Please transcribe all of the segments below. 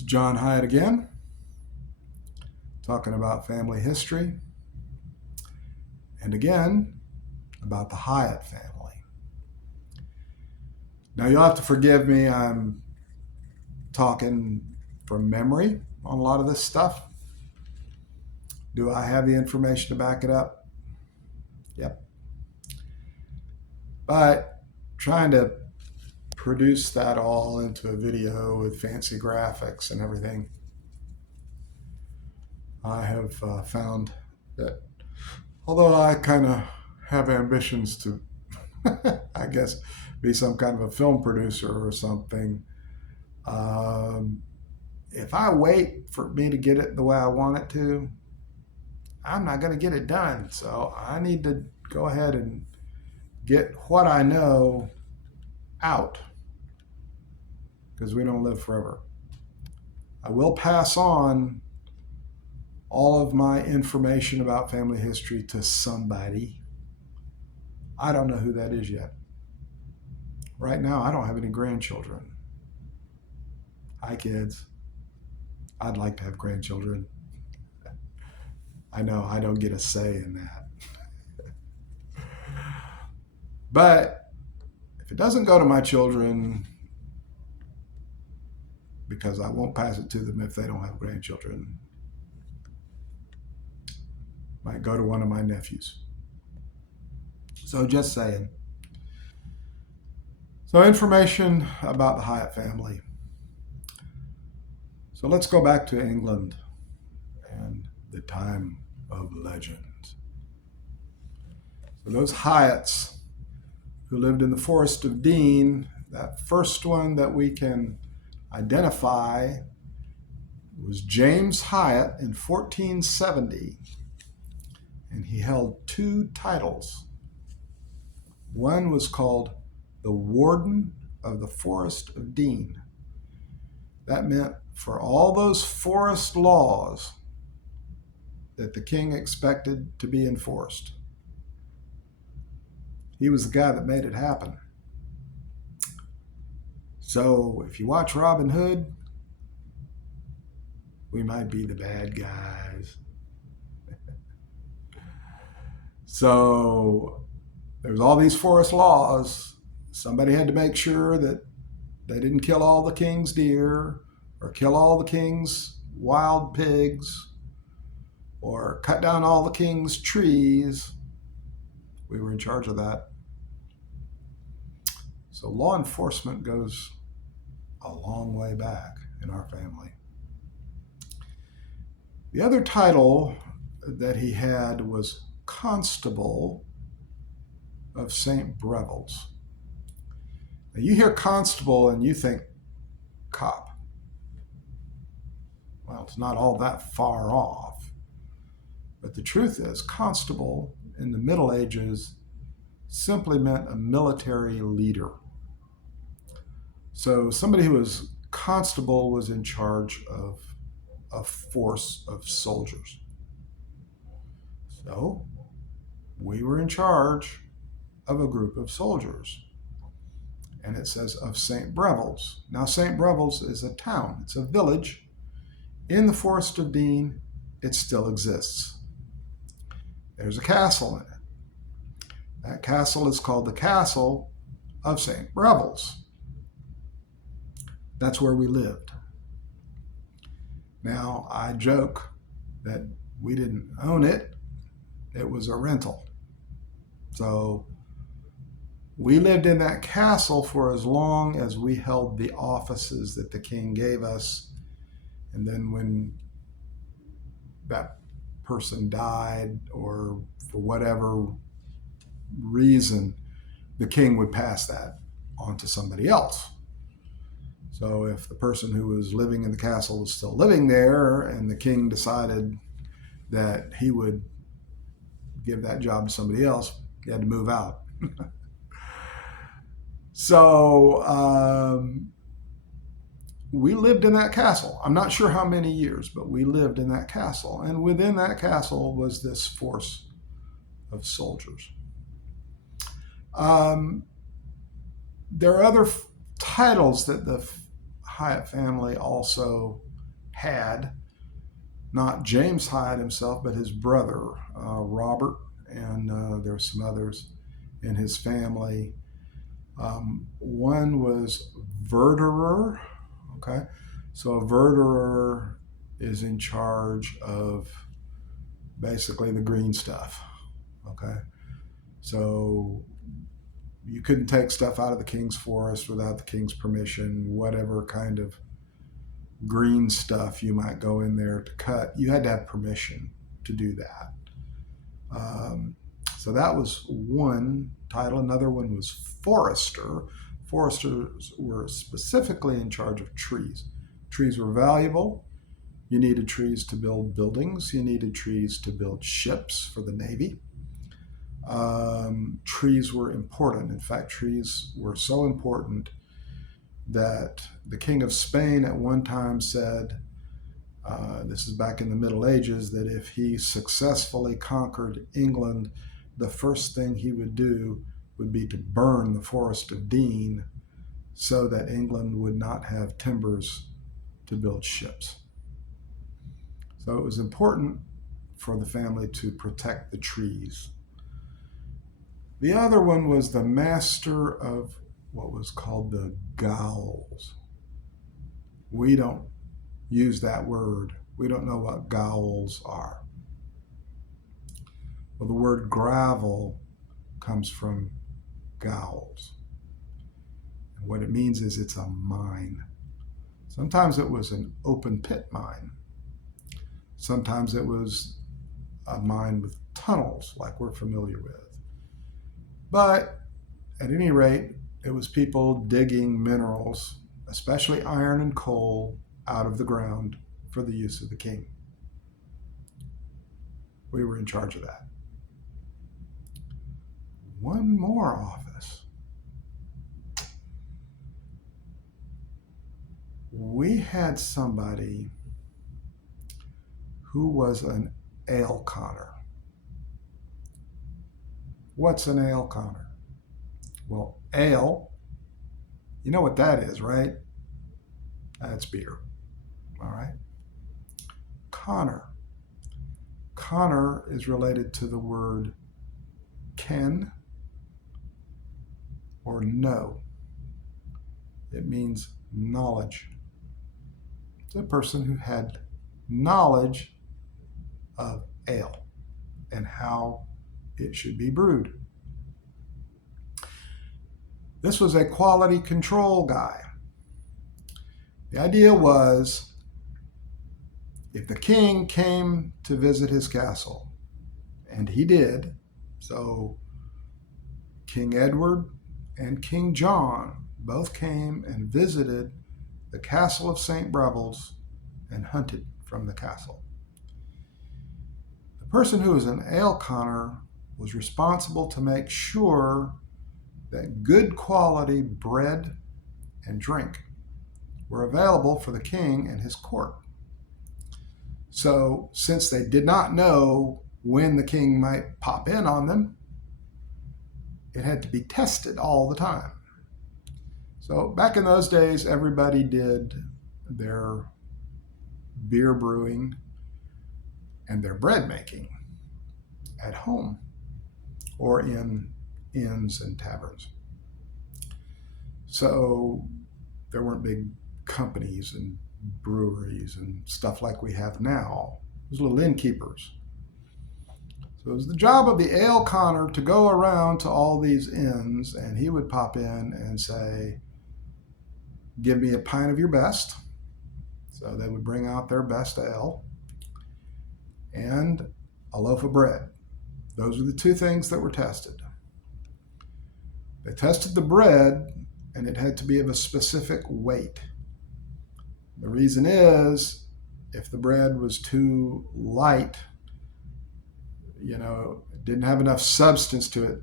This is John Hyatt again, talking about family history, and again, about the Hyatt family. Now, you'll have to forgive me, I'm talking from memory on a lot of this stuff. Do I have the information to back it up? Yep. But trying to produce that all into a video with fancy graphics and everything, I have found that although I kind of have ambitions to, I guess, be some kind of a film producer or something, if I wait for me to get it the way I want it to, I'm not going to get it done. So I need to go ahead and get what I know out, because we don't live forever. I will pass on all of my information about family history to somebody. I don't know who that is yet. Right now, I don't have any grandchildren. Hi, kids. I'd like to have grandchildren. I know I don't get a say in that. But if it doesn't go to my children, because I won't pass it to them if they don't have grandchildren, might go to one of my nephews. So just saying. So information about the Hyatt family. So let's go back to England and the time of legend. So those Hyatts who lived in the Forest of Dean, that first one that we can identify was James Hyatt in 1470. And he held two titles. One was called the Warden of the Forest of Dean. That meant for all those forest laws that the king expected to be enforced, he was the guy that made it happen. So if you watch Robin Hood, we might be the bad guys. So there's all these forest laws. Somebody had to make sure that they didn't kill all the king's deer or kill all the king's wild pigs or cut down all the king's trees. We were in charge of that. So law enforcement goes a long way back in our family. The other title that he had was Constable of St. Breville's. Now you hear constable and you think cop. Well, it's not all that far off. But the truth is, constable in the Middle Ages simply meant a military leader. So somebody who was constable was in charge of a force of soldiers. So we were in charge of a group of soldiers. And it says of St. Breville's. Now, St. Breville's is a town. It's a village in the Forest of Dean. It still exists. There's a castle in it. That castle is called the Castle of St. Breville's. That's where we lived. Now, I joke that we didn't own it. It was a rental. So we lived in that castle for as long as we held the offices that the king gave us. And then when that person died, or for whatever reason, the king would pass that on to somebody else. So if the person who was living in the castle was still living there and the king decided that he would give that job to somebody else, he had to move out. So we lived in that castle. I'm not sure how many years, but we lived in that castle. And within that castle was this force of soldiers. There are other titles that the Hyatt family also had not James Hyatt himself, but his brother, Robert, and there were some others in his family. One was verderer. Okay, so a verderer is in charge of basically the green stuff. Okay, so you couldn't take stuff out of the king's forest without the king's permission. Whatever kind of green stuff you might go in there to cut, you had to have permission to do that. So that was one title. Another one was forester. Foresters were specifically in charge of trees. Trees were valuable. You needed trees to build buildings. You needed trees to build ships for the Navy. Trees were important. In fact, trees were so important that the King of Spain at one time said, this is back in the Middle Ages, that if he successfully conquered England, the first thing he would do would be to burn the Forest of Dean so that England would not have timbers to build ships. So it was important for the family to protect the trees. The other one was the master of what was called the gowls. We don't use that word. We don't know what gowls are. Well, the word gravel comes from gowls. And what it means is it's a mine. Sometimes it was an open pit mine. Sometimes it was a mine with tunnels, like we're familiar with. But at any rate, it was people digging minerals, especially iron and coal, out of the ground for the use of the king. We were in charge of that. One more office. We had somebody who was an ale conner. What's an ale conner? Well, ale, you know what that is, right? That's beer. All right. Conner. Conner is related to the word ken or know. It means knowledge. It's a person who had knowledge of ale and how it should be brewed. This was a quality control guy. The idea was, if the king came to visit his castle, and he did, so King Edward and King John both came and visited the castle of St. Breville's and hunted from the castle. The person who was an ale conner was responsible to make sure that good quality bread and drink were available for the king and his court. So, since they did not know when the king might pop in on them, it had to be tested all the time. So, back in those days, everybody did their beer brewing and their bread making at home or in inns and taverns. So there weren't big companies and breweries and stuff like we have now. There's little innkeepers. So it was the job of the ale conner to go around to all these inns, and he would pop in and say, give me a pint of your best. So they would bring out their best ale and a loaf of bread. Those are the two things that were tested. They tested the bread, and it had to be of a specific weight. The reason is, if the bread was too light, it didn't have enough substance to it.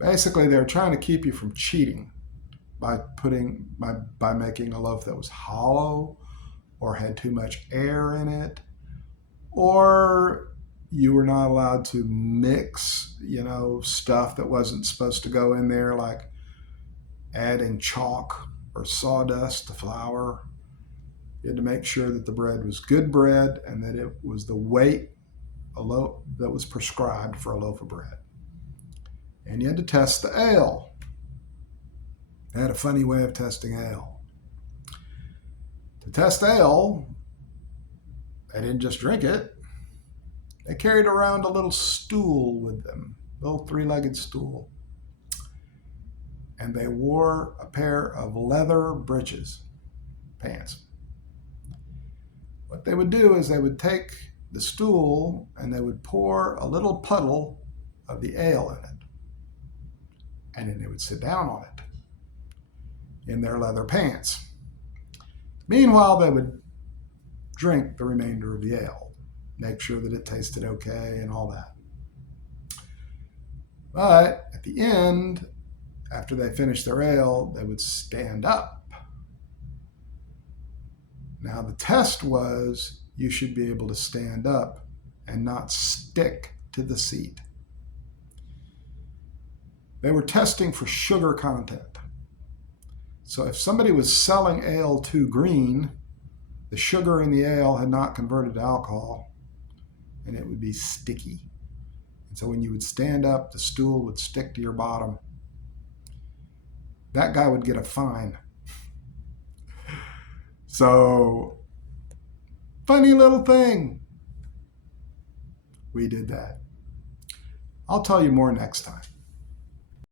Basically, they were trying to keep you from cheating by making a loaf that was hollow or had too much air in it, or you were not allowed to mix, stuff that wasn't supposed to go in there, like adding chalk or sawdust to flour. You had to make sure that the bread was good bread and that it was the weight that was prescribed for a loaf of bread. And you had to test the ale. They had a funny way of testing ale. To test ale, they didn't just drink it. They carried around a little stool with them, a little three-legged stool. And they wore a pair of leather breeches, pants. What they would do is they would take the stool and they would pour a little puddle of the ale in it. And then they would sit down on it in their leather pants. Meanwhile, they would drink the remainder of the ale, make sure that it tasted okay and all that. But at the end, after they finished their ale, they would stand up. Now, the test was you should be able to stand up and not stick to the seat. They were testing for sugar content. So if somebody was selling ale too green, the sugar in the ale had not converted to alcohol, and it would be sticky. And so when you would stand up, the stool would stick to your bottom. That guy would get a fine. So, funny little thing. We did that. I'll tell you more next time.